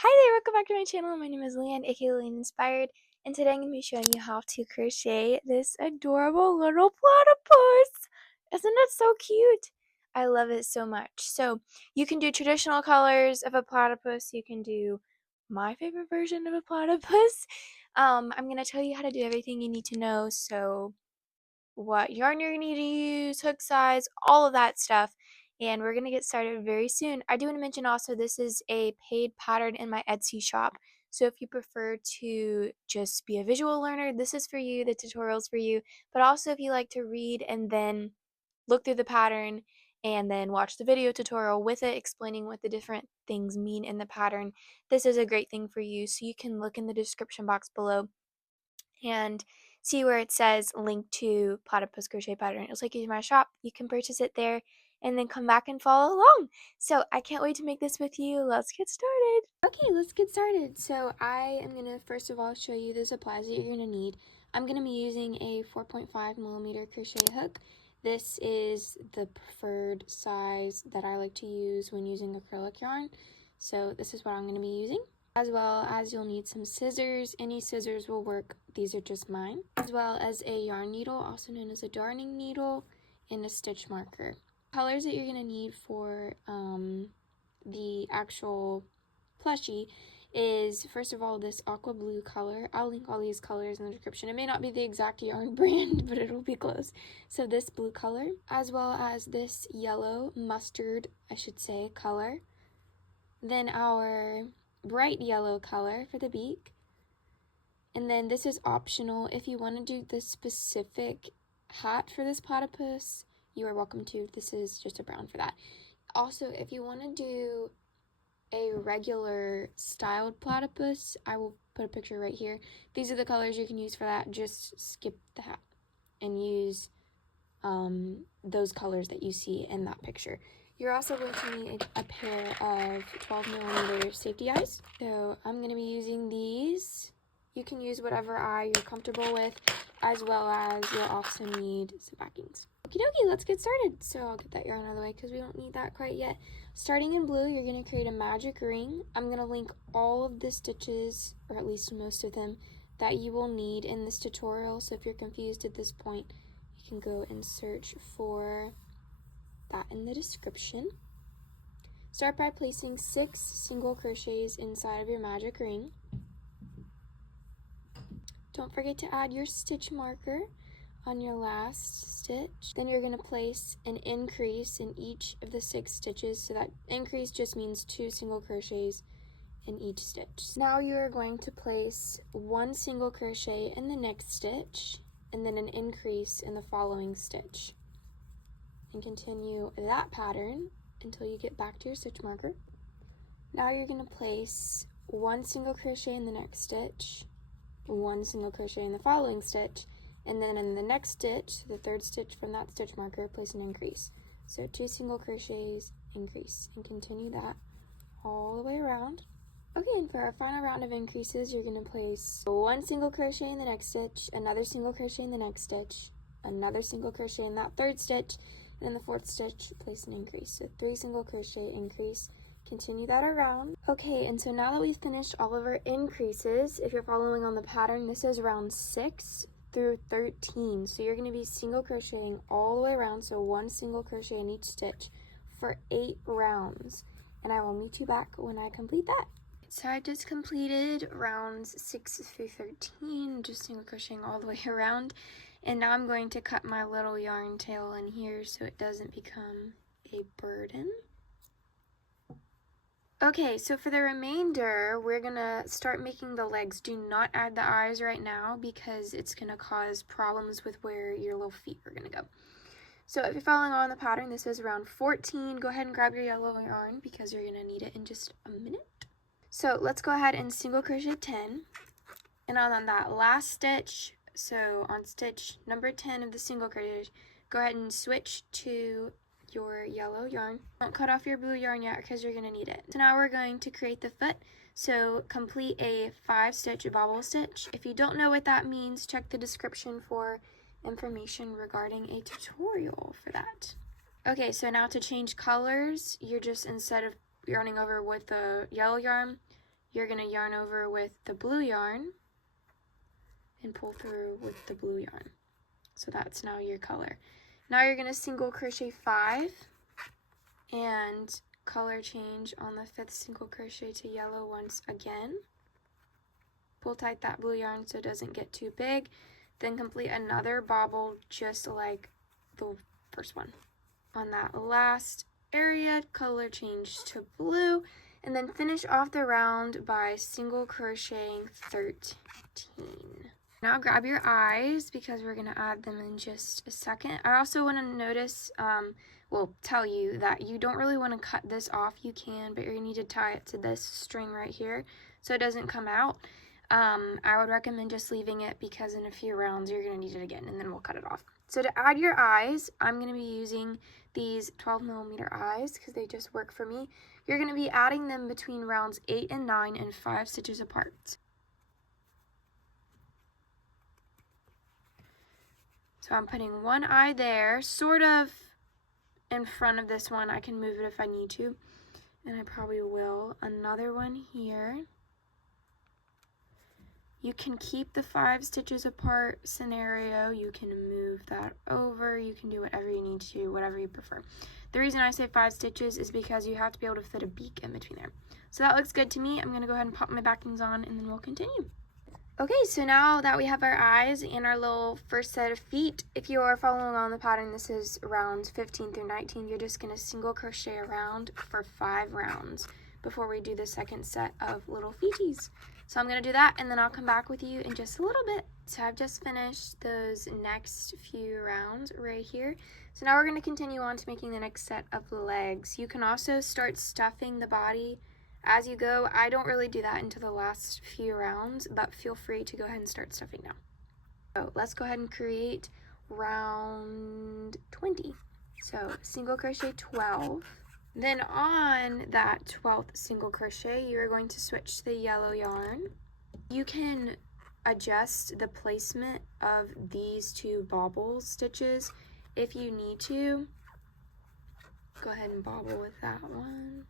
Hi there, welcome back to my channel. My name is Lillian, aka LillianInspired, and today I'm going to be showing you how to crochet this adorable little platypus. Isn't it so cute? I love it so much. So you can do traditional colors of a platypus. You can do my favorite version of a platypus. I'm going to tell you how to do everything you need to know. So what yarn you're going to need to use, hook size, all of that stuff. And we're going to get started very soon. I do want to mention also this is a paid pattern in my Etsy shop. So if you prefer to just be a visual learner, this is for you, the tutorial's for you. But also if you like to read and then look through the pattern and then watch the video tutorial with it explaining what the different things mean in the pattern, this is a great thing for you. So you can look in the description box below and see where it says link to platypus crochet pattern. It'll take you to my shop. You can purchase it there and then come back and follow along. So I can't wait to make this with you. Let's get started. Okay, let's get started. So I am going to first of all show you the supplies that you're going to need. I'm going to be using a 4.5mm crochet hook. This is the preferred size that I like to use when using acrylic yarn. So this is what I'm going to be using. As well as you'll need some scissors. Any scissors will work. These are just mine. As well as a yarn needle, also known as a darning needle, and a stitch marker. Colors that you're going to need for the actual plushie is, first of all, this aqua blue color. I'll link all these colors in the description. It may not be the exact yarn brand, but it'll be close. So this blue color, as well as this yellow mustard, I should say, color. Then our bright yellow color for the beak. And then this is optional. If you want to do the specific hat for this platypus, you are welcome to. This is just a brown for that. Also, if you want to do a regular styled platypus, I will put a picture right here. These are the colors you can use for that. Just skip the hat and use those colors that you see in that picture. You're also going to need a pair of 12mm safety eyes. So I'm going to be using these. You can use whatever eye you're comfortable with, as well as you'll also need some backings. Okie dokie, let's get started. So I'll get that yarn out of the way because we don't need that quite yet. Starting in blue, you're going to create a magic ring. I'm going to link all of the stitches, or at least most of them, that you will need in this tutorial. So if you're confused at this point, you can go and search for that in the description. Start by placing 6 single crochets inside of your magic ring. Don't forget to add your stitch marker on your last stitch. Then you're going to place an increase in each of the 6 stitches. So that increase just means 2 single crochets in each stitch. Now you're going to place 1 single crochet in the next stitch and then an increase in the following stitch. And continue that pattern until you get back to your stitch marker. Now you're going to place 1 single crochet in the next stitch, 1 single crochet in the following stitch, and then in the next stitch, the third stitch from that stitch marker, place an increase. So 2 single crochets, increase, and continue that all the way around. Okay, and for our final round of increases, you're going to place 1 single crochet in the next stitch, another single crochet in the next stitch, another single crochet in that third stitch, and in the fourth stitch, place an increase. So 3 single crochet, increase, continue that around. Okay, and so now that we've finished all of our increases, if you're following on the pattern, this is round 6 through 13. So you're going to be single crocheting all the way around, so 1 single crochet in each stitch for 8 rounds. And I will meet you back when I complete that. So I just completed rounds 6 through 13, just single crocheting all the way around. And now I'm going to cut my little yarn tail in here so it doesn't become a burden. Okay, so for the remainder, we're gonna start making the legs. Do not add the eyes right now because it's gonna cause problems with where your little feet are gonna go. So if you're following on the pattern, this is round 14. Go ahead and grab your yellow yarn because you're gonna need it in just a minute. So let's go ahead and single crochet 10. And on that last stitch, so on stitch number 10 of the single crochet, go ahead and switch to your yellow yarn. Don't cut off your blue yarn yet because you're going to need it. So now we're going to create the foot. So complete a 5-stitch bobble stitch. If you don't know what that means, check the description for information regarding a tutorial for that. Okay, so now to change colors, you're just, instead of yarning over with the yellow yarn, you're going to yarn over with the blue yarn and pull through with the blue yarn. So that's now your color. Now you're going to single crochet 5 and color change on the 5th single crochet to yellow once again. Pull tight that blue yarn so it doesn't get too big. Then complete another bobble just like the first one. On that last area, color change to blue, and then finish off the round by single crocheting 13. Now grab your eyes because we're going to add them in just a second. I also want to notice, tell you that you don't really want to cut this off. You can, but you're going to need to tie it to this string right here so it doesn't come out. I would recommend just leaving it because in a few rounds you're going to need it again and then we'll cut it off. So to add your eyes, I'm going to be using these 12mm eyes because they just work for me. You're going to be adding them between rounds 8 and 9 and 5 stitches apart. So I'm putting one eye there, sort of in front of this one. I can move it if I need to, and I probably will. Another one here. You can keep the 5 stitches apart scenario. You can move that over. You can do whatever you need to, whatever you prefer. The reason I say 5 stitches is because you have to be able to fit a beak in between there. So that looks good to me. I'm going to go ahead and pop my backings on and then we'll continue. Okay, so now that we have our eyes and our little first set of feet, if you are following along the pattern, this is rounds 15 through 19. You're just going to single crochet around for 5 rounds before we do the second set of little feeties. So I'm going to do that and then I'll come back with you in just a little bit. So I've just finished those next few rounds right here. So now we're going to continue on to making the next set of legs. You can also start stuffing the body as you go. I don't really do that until the last few rounds, but feel free to go ahead and start stuffing now. So let's go ahead and create round 20. So single crochet 12. Then on that 12th single crochet, you are going to switch to the yellow yarn. You can adjust the placement of these 2 bobble stitches if you need to. Go ahead and bobble with that one.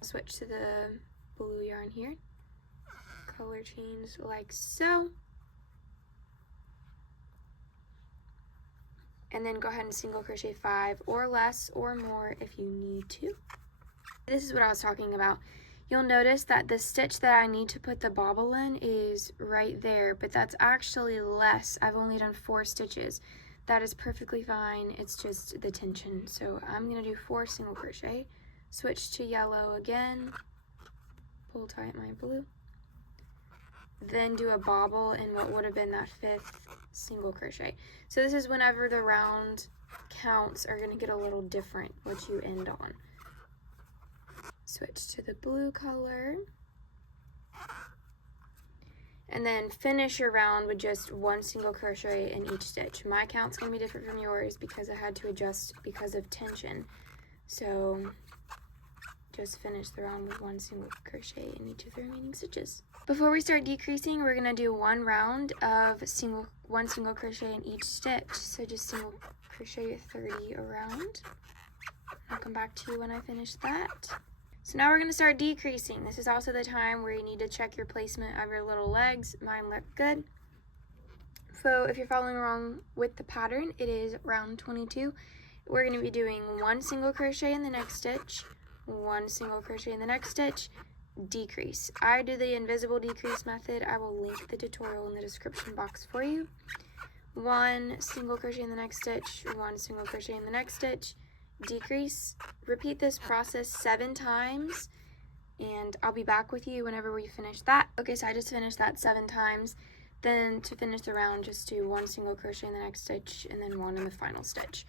Switch to the blue yarn here. Color change like so. And then go ahead and single crochet 5 or less or more if you need to. This is what I was talking about. You'll notice that the stitch that I need to put the bobble in is right there, but that's actually less. I've only done 4 stitches. That is perfectly fine. It's just the tension. So I'm going to do 4 single crochet. Switch to yellow again. Pull tight my blue. Then do a bobble in what would have been that 5th single crochet. So this is whenever the round counts are going to get a little different what you end on. Switch to the blue color. And then finish your round with just 1 single crochet in each stitch. My count's going to be different from yours because I had to adjust because of tension. So just finish the round with 1 single crochet in each of the remaining stitches. Before we start decreasing, we're going to do 1 round of 1 single crochet in each stitch. So just single crochet 30 around. I'll come back to you when I finish that. So now we're going to start decreasing. This is also the time where you need to check your placement of your little legs. Mine look good. So if you're following along with the pattern, it is round 22. We're going to be doing 1 single crochet in the next stitch, 1 single crochet in the next stitch, decrease. I do the invisible decrease method. I will link the tutorial in the description box for you. 1 single crochet in the next stitch, 1 single crochet in the next stitch, decrease. Repeat this process 7 times and I'll be back with you whenever we finish that. Okay, so I just finished that 7 times. Then to finish the round, just do 1 single crochet in the next stitch and then 1 in the final stitch.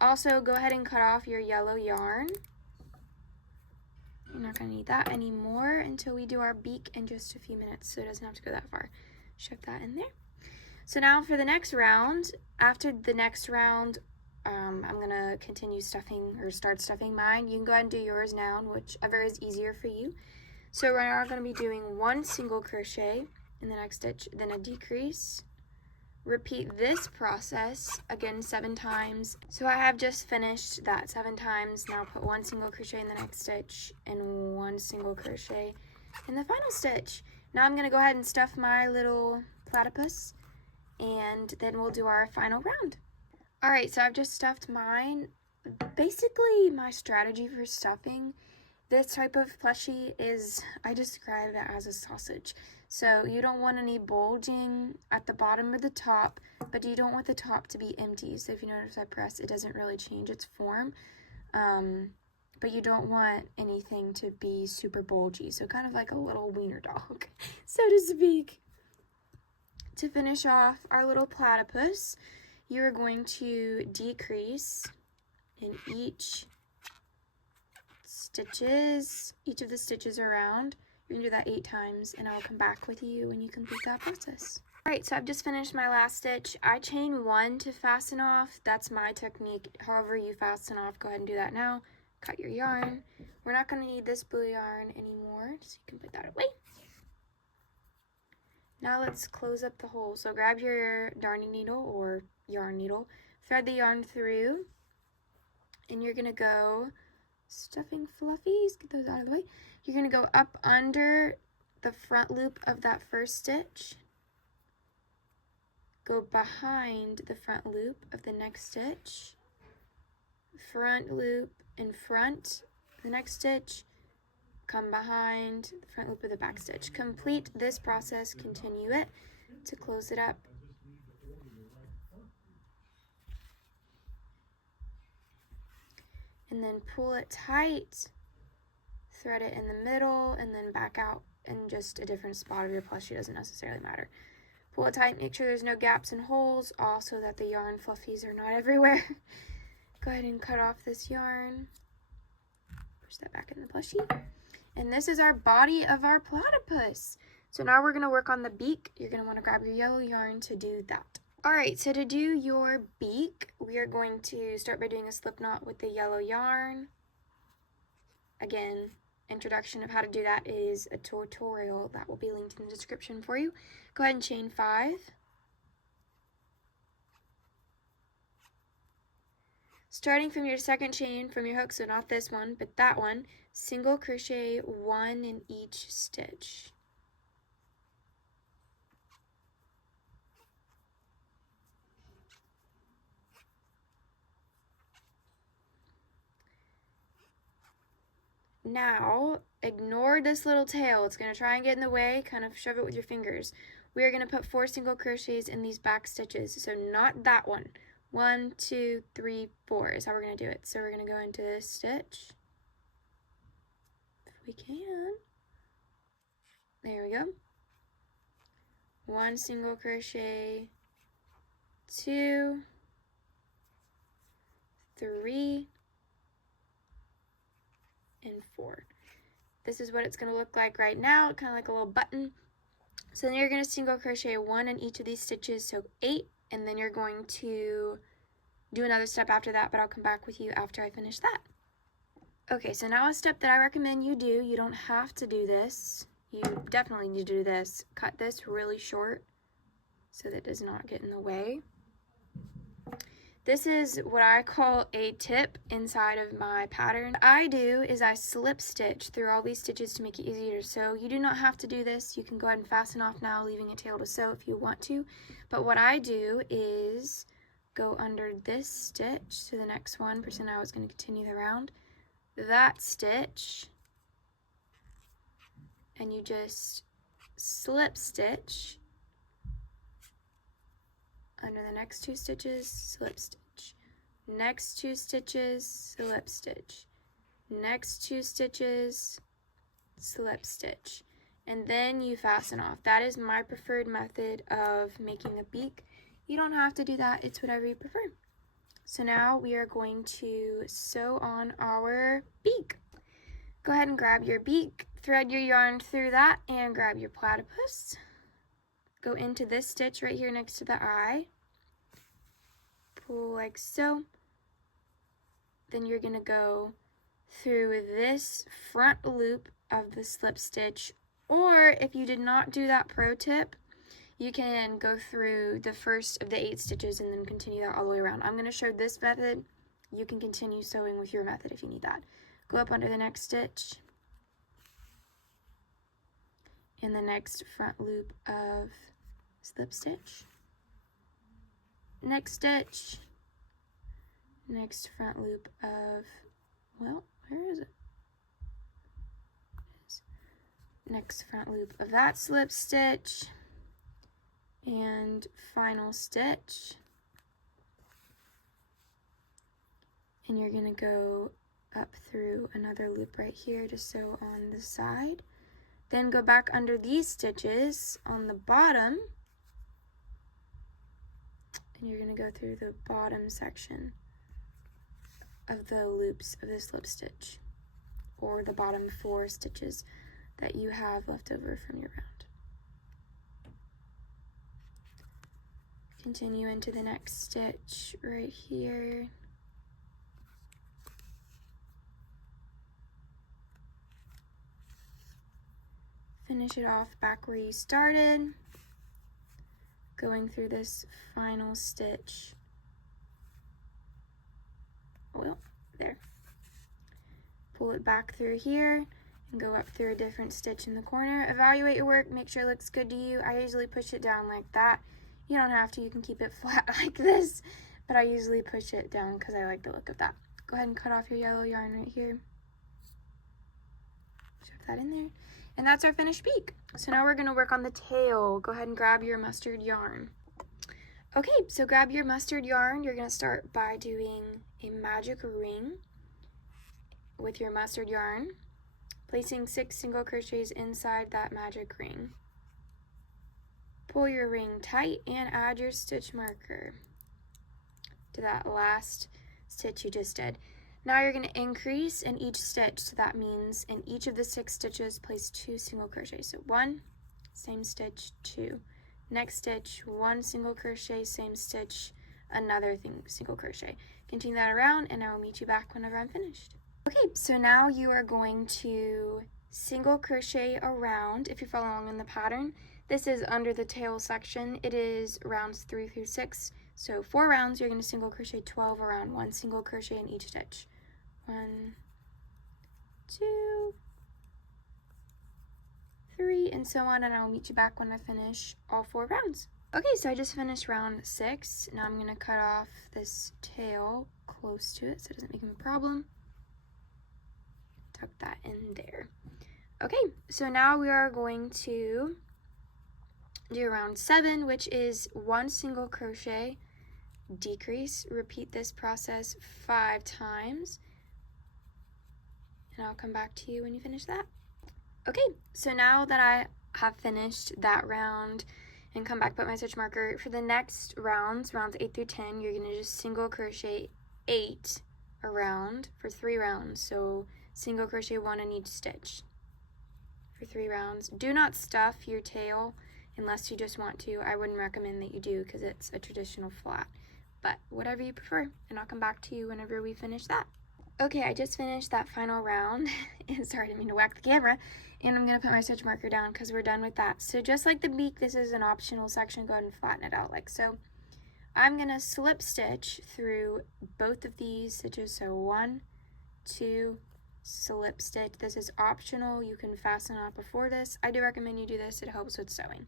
Also, go ahead and cut off your yellow yarn. You're not going to need that anymore until we do our beak in just a few minutes, so it doesn't have to go that far. Shove that in there. So now for the next round, after the next round, I'm going to continue stuffing or start stuffing mine. You can go ahead and do yours now, whichever is easier for you. So we're now going to be doing 1 single crochet in the next stitch, then a decrease. Repeat this process again 7 times. So I have just finished that 7 times. Now put 1 single crochet in the next stitch and 1 single crochet in the final stitch. Now I'm going to go ahead and stuff my little platypus, and then we'll do our final round. Alright, so I've just stuffed mine. Basically, my strategy for stuffing this type of plushie is, I describe it as a sausage. So you don't want any bulging at the bottom or the top, but you don't want the top to be empty. So if you notice I press, it doesn't really change its form. But you don't want anything to be super bulgy. So kind of like a little wiener dog, so to speak. To finish off our little platypus, you are going to decrease in each of the stitches around. You're going to do that 8 times, and I'll come back with you when you complete that process. Alright, so I've just finished my last stitch. I chain 1 to fasten off. That's my technique. However you fasten off, go ahead and do that now. Cut your yarn. We're not going to need this blue yarn anymore, so you can put that away. Now let's close up the hole. So grab your darning needle or yarn needle, thread the yarn through, and you're going to go stuffing fluffies, get those out of the way. You're going to go up under the front loop of that first stitch, go behind the front loop of the next stitch, front loop in front of the next stitch, come behind the front loop of the back stitch. Complete this process, continue it to close it up. And then pull it tight, thread it in the middle, and then back out in just a different spot of your plushie. Doesn't necessarily matter. Pull it tight, make sure there's no gaps and holes, also that the yarn fluffies are not everywhere. Go ahead and cut off this yarn. Push that back in the plushie. And this is our body of our platypus. So now we're going to work on the beak. You're going to want to grab your yellow yarn to do that. Alright, so to do your beak, we are going to start by doing a slip knot with the yellow yarn. Again, introduction of how to do that is a tutorial that will be linked in the description for you. Go ahead and chain 5. Starting from your second chain from your hook, so not this one, but that one, single crochet 1 in each stitch. Now, ignore this little tail. It's going to try and get in the way. Kind of shove it with your fingers. We are going to put 4 single crochets in these back stitches. So not that one. 1, 2, 3, 4 is how we're going to do it. So we're going to go into this stitch. If we can. There we go. 1 single crochet, 2, 3, and 4. This is what it's going to look like right now, kind of like a little button. So then you're going to single crochet 1 in each of these stitches, so 8, and then you're going to do another step after that, but I'll come back with you after I finish that. Okay, so now a step that I recommend you do, you don't have to do this, you definitely need to do this. Cut this really short so that it does not get in the way. This is what I call a tip inside of my pattern. What I do is I slip stitch through all these stitches to make it easier to sew. You do not have to do this. You can go ahead and fasten off now, leaving a tail to sew if you want to. But what I do is go under this stitch to the next one. Pretend I was going to continue the round. That stitch, and you just slip stitch under the next 2 stitches, slip stitch, next 2 stitches, slip stitch, next 2 stitches, slip stitch, and then you fasten off. That is my preferred method of making a beak. You don't have to do that, it's whatever you prefer. So now we are going to sew on our beak. Go ahead and grab your beak, thread your yarn through that, and grab your platypus. Go into this stitch right here next to the eye, pull like so, then you're going to go through this front loop of the slip stitch, or if you did not do that pro tip, you can go through the first of the 8 stitches and then continue that all the way around. I'm going to show this method. You can continue sewing with your method if you need that. Go up under the next stitch, and the next front loop of slip stitch, next stitch, next front loop of, well, where is it? Next front loop of that slip stitch, and final stitch, and you're going to go up through another loop right here to sew on the side. Then go back under these stitches on the bottom, and you're going to go through the bottom section of the loops of the slip stitch, or the bottom 4 stitches that you have left over from your round. Continue into the next stitch right here. Finish it off back where you started, going through this final stitch. Well, there. Pull it back through here and go up through a different stitch in the corner. Evaluate your work, make sure it looks good to you. I usually push it down like that. You don't have to, you can keep it flat like this, but I usually push it down because I like the look of that. Go ahead and cut off your yellow yarn right here. Shove that in there. And that's our finished beak. So now we're going to work on the tail. Go ahead and grab your mustard yarn. Okay, so grab your mustard yarn. You're going to start by doing a magic ring with your mustard yarn, placing 6 single crochets inside that magic ring. Pull your ring tight and add your stitch marker to that last stitch you just did. Now you're going to increase in each stitch, so that means in each of the 6 stitches, place 2 single crochets. So 1, same stitch, 2. Next stitch, 1 single crochet, same stitch, another single crochet. Continue that around, and I will meet you back whenever I'm finished. Okay, so now you are going to single crochet around. If you're following along in the pattern, this is under the tail section. It is rounds 3 through 6. So 4 rounds, you're going to single crochet 12 around, 1 single crochet in each stitch. 1, 2, 3, and so on, and I'll meet you back when I finish all 4 rounds. Okay, so I just finished round 6. Now I'm going to cut off this tail close to it so it doesn't make a problem. Tuck that in there. Okay, so now we are going to do round 7, which is 1 single crochet, decrease. Repeat this process 5 times, and I'll come back to you when you finish that. Okay, so now that I have finished that round and come back, put my stitch marker, for the next rounds 8 through 10, you're going to just single crochet 8 around for 3 rounds. So single crochet 1 in each stitch for 3 rounds. Do not stuff your tail unless you just want to. I wouldn't recommend that you do because it's a traditional flat, but whatever you prefer, and I'll come back to you whenever we finish that. Okay, I just finished that final round, and sorry, I didn't mean to whack the camera, and I'm going to put my stitch marker down because we're done with that. So just like the beak, this is an optional section. Go ahead and flatten it out like so. I'm going to slip stitch through both of these stitches, so 1, 2, slip stitch. This is optional. You can fasten off before this. I do recommend you do this. It helps with sewing.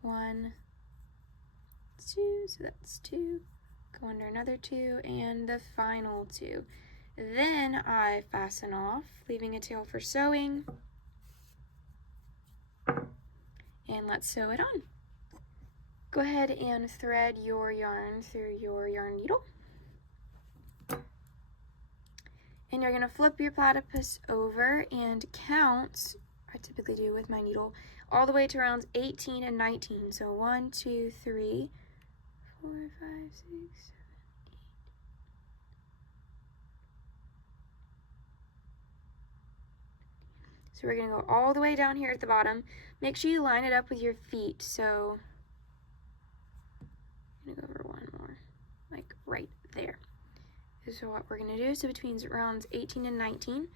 1, 2, so that's 2. Go under another 2, and the final 2. Then I fasten off, leaving a tail for sewing, and let's sew it on. Go ahead and thread your yarn through your yarn needle, and you're going to flip your platypus over and count, I typically do with my needle, all the way to rounds 18 and 19. So 1, 2, 3, 4, 5, 6, 7, 8. So we're going to go all the way down here at the bottom. Make sure you line it up with your feet. So I'm going to go over one more, like right there. This is what we're going to do. So between rounds 18 and 19,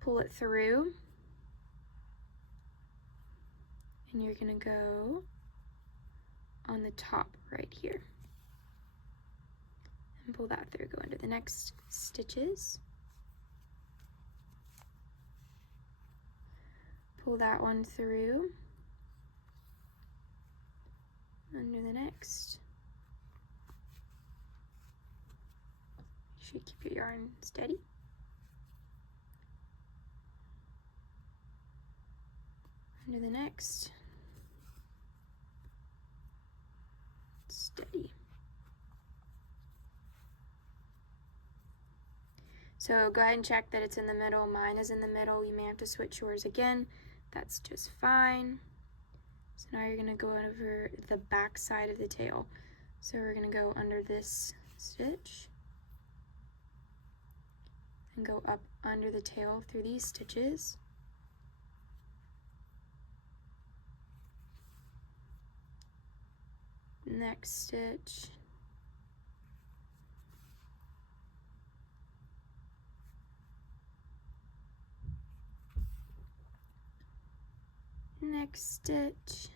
pull it through. And you're going to go on the top right here. And pull that through. Go into the next stitches. Pull that one through, sure you keep your yarn steady. Under the next. Steady. So go ahead and check that it's in the middle. Mine is in the middle. You may have to switch yours again. That's just fine. So now you're gonna go over the back side of the tail. So we're gonna go under this stitch and go up under the tail through these stitches. Next stitch. Next stitch.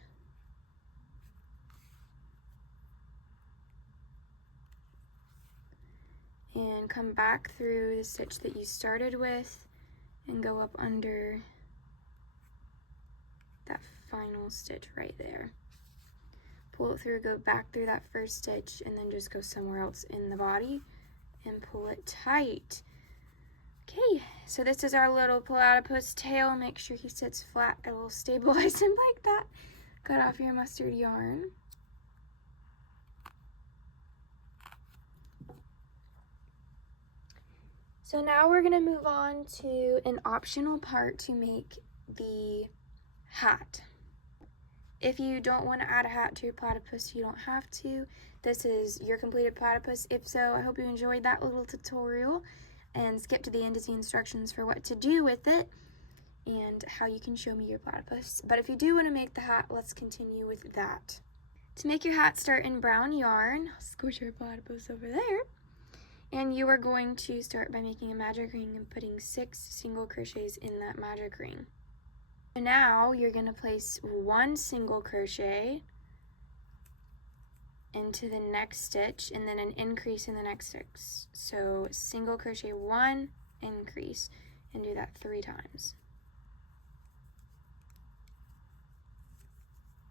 And come back through the stitch that you started with and go up under that final stitch right there. Pull it through, go back through that first stitch, and then just go somewhere else in the body and pull it tight. Okay, so this is our little platypus tail. Make sure he sits flat. I will stabilize him like that. Cut off your mustard yarn. So now we're gonna move on to an optional part to make the hat. If you don't want to add a hat to your platypus, you don't have to. This is your completed platypus. If so, I hope you enjoyed that little tutorial and skip to the end to see instructions for what to do with it and how you can show me your platypus. But if you do want to make the hat, let's continue with that. To make your hat, start in brown yarn. I'll squish your platypus over there. And you are going to start by making a magic ring and putting 6 single crochets in that magic ring. And now you're going to place 1 single crochet into the next stitch and then an increase in the next stitch. So single crochet 1, increase, and do that 3 times.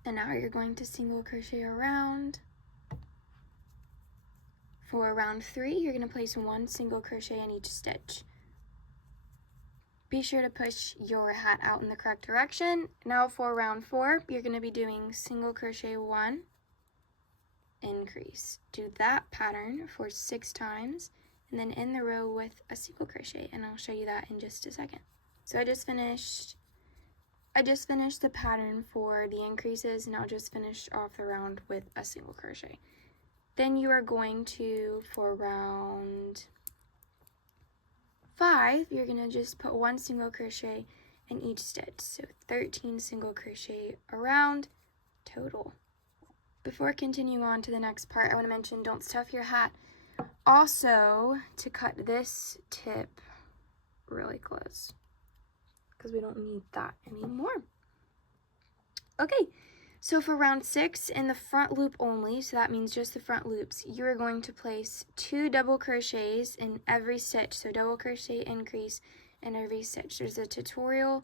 And now you're going to single crochet around. For round 3, you're going to place 1 single crochet in each stitch. Be sure to push your hat out in the correct direction. Now for round 4, you're going to be doing single crochet 1, increase. Do that pattern for 6 times and then end the row with a single crochet, and I'll show you that in just a second. So I just finished the pattern for the increases, and I'll just finish off the round with a single crochet. Then you are going to, for round 5, you're going to just put 1 single crochet in each stitch, so 13 single crochet around total. Before continuing on to the next part, I want to mention don't stuff your hat. Also, to cut this tip really close, because we don't need that anymore. Okay, so for round 6, in the front loop only, so that means just the front loops, you are going to place 2 double crochets in every stitch. So double crochet, increase in every stitch. There's a tutorial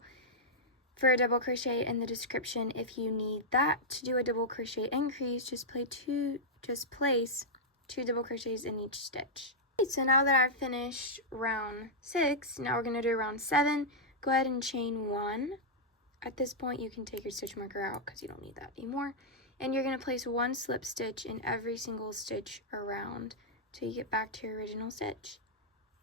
for a double crochet in the description if you need that. To do a double crochet increase, just place 2 double crochets in each stitch. Okay, so now that I've finished round 6, now we're going to do round 7. Go ahead and chain 1. At this point, you can take your stitch marker out because you don't need that anymore. And you're going to place 1 slip stitch in every single stitch around till you get back to your original stitch.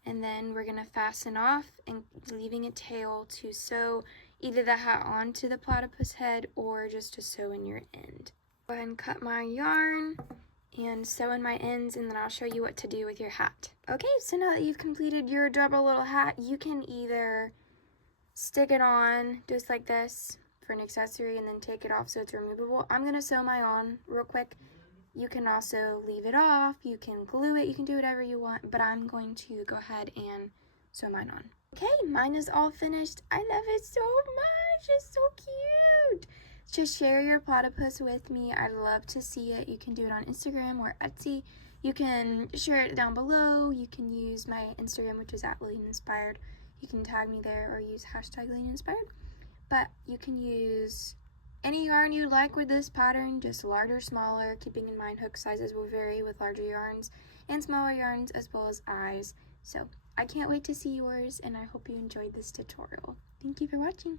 And then we're going to fasten off and leaving a tail to sew either the hat onto the platypus head or just to sew in your end. Go ahead and cut my yarn and sew in my ends, and then I'll show you what to do with your hat. Okay, so now that you've completed your adorable little hat, you can either stick it on just like this for an accessory and then take it off so it's removable. I'm going to sew mine on real quick. You can also leave it off, you can glue it, you can do whatever you want, but I'm going to go ahead and sew mine on. Okay, mine is all finished. I love it so much. It's so cute. Just share your platypus with me. I'd love to see it. You can do it on Instagram or Etsy. You can share it down below. You can use my Instagram, which is at LillianInspired. You can tag me there or use hashtag LillianInspired. But you can use any yarn you like with this pattern, just large or smaller, keeping in mind hook sizes will vary with larger yarns and smaller yarns as well as eyes. So I can't wait to see yours, and I hope you enjoyed this tutorial. Thank you for watching.